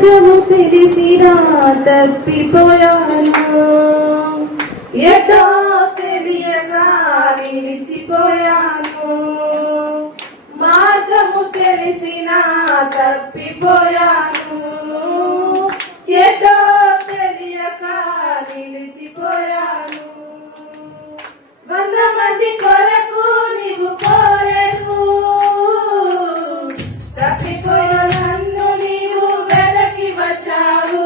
మార్గము తెలిసినా తప్పిపోయాను, ఎటో తెలియక నిలిచిపోయాను. మార్గము తెలిసినా తప్పిపోయాను, ఎటో తెలియక నిలిచిపోయాను. 100 మంది కొరకు నీవు కోరేను, తప్పిపోయిన నన్ను నీవు వెదకి వచ్చావు.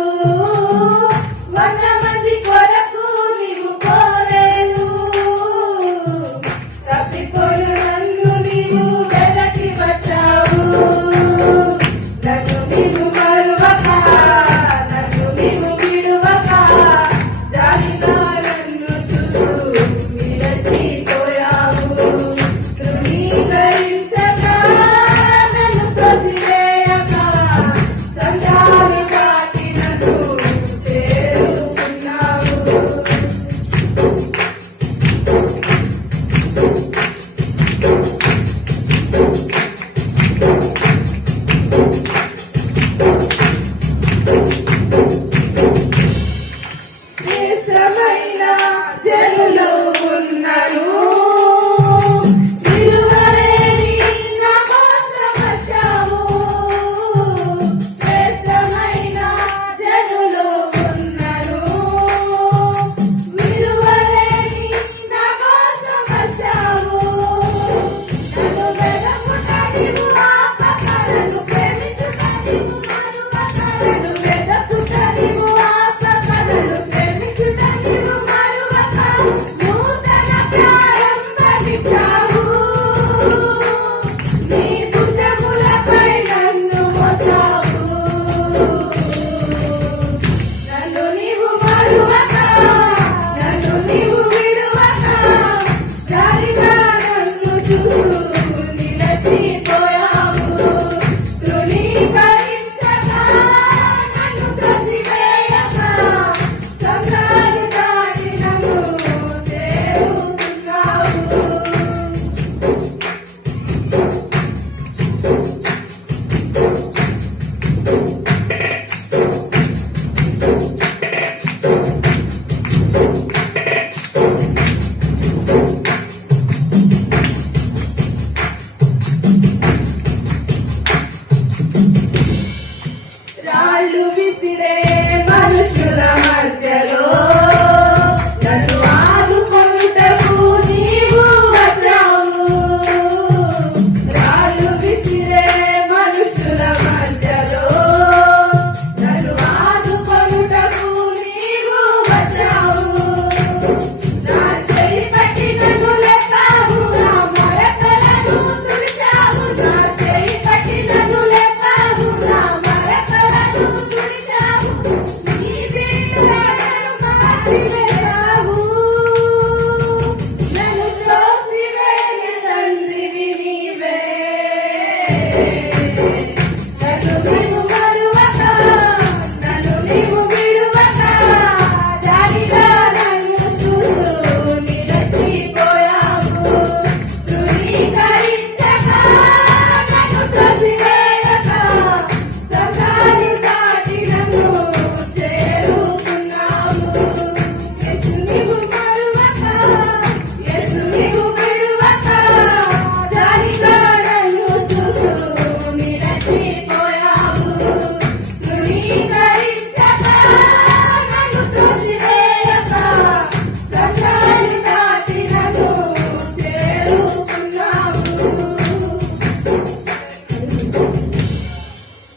100 మంది కొరకు నీవు కోరేను, తప్పిపోయిన నన్ను నీవు వెదకి వచ్చావు. నన్ను నీవు మరువక, నన్ను నీవు విడువక, జాలిగా నన్ను చూస్తూ నిలిచిపోయావు. తృణీకరించక, నన్ను త్రోసివేయక, సంధ్యాలు దాటి నన్ను చేరుకున్నావు. శ్రేష్టమైన జనులు ఉన్నను, విలువలేని నా కోసం వచ్చావు. శ్రేష్టమైన జనులు ఉన్నను, విలువలేని నా కోసం వచ్చావు. నన్ను వెదకుటనివు ఆపక, నన్ను ప్రేమించుటనివు మరువక, నన్ను వెదకుటనివు ఆపక, నన్ను ప్రేమించుటనివు మరువక, నూతన ప్రారంభమిచ్చావు. నీ భుజములపై నన్ను మోసావు. నన్ను నీవు మరువక, నన్ను నీవు విడువక, జాలిగా నన్ను చూస్తూ నిలిచిపోయావు. తృణీకరించక, నన్ను త్రోసివేయక, సంద్రాలు దాటి నన్ను చేరుకున్నావు. రాళ్ళు విసిరే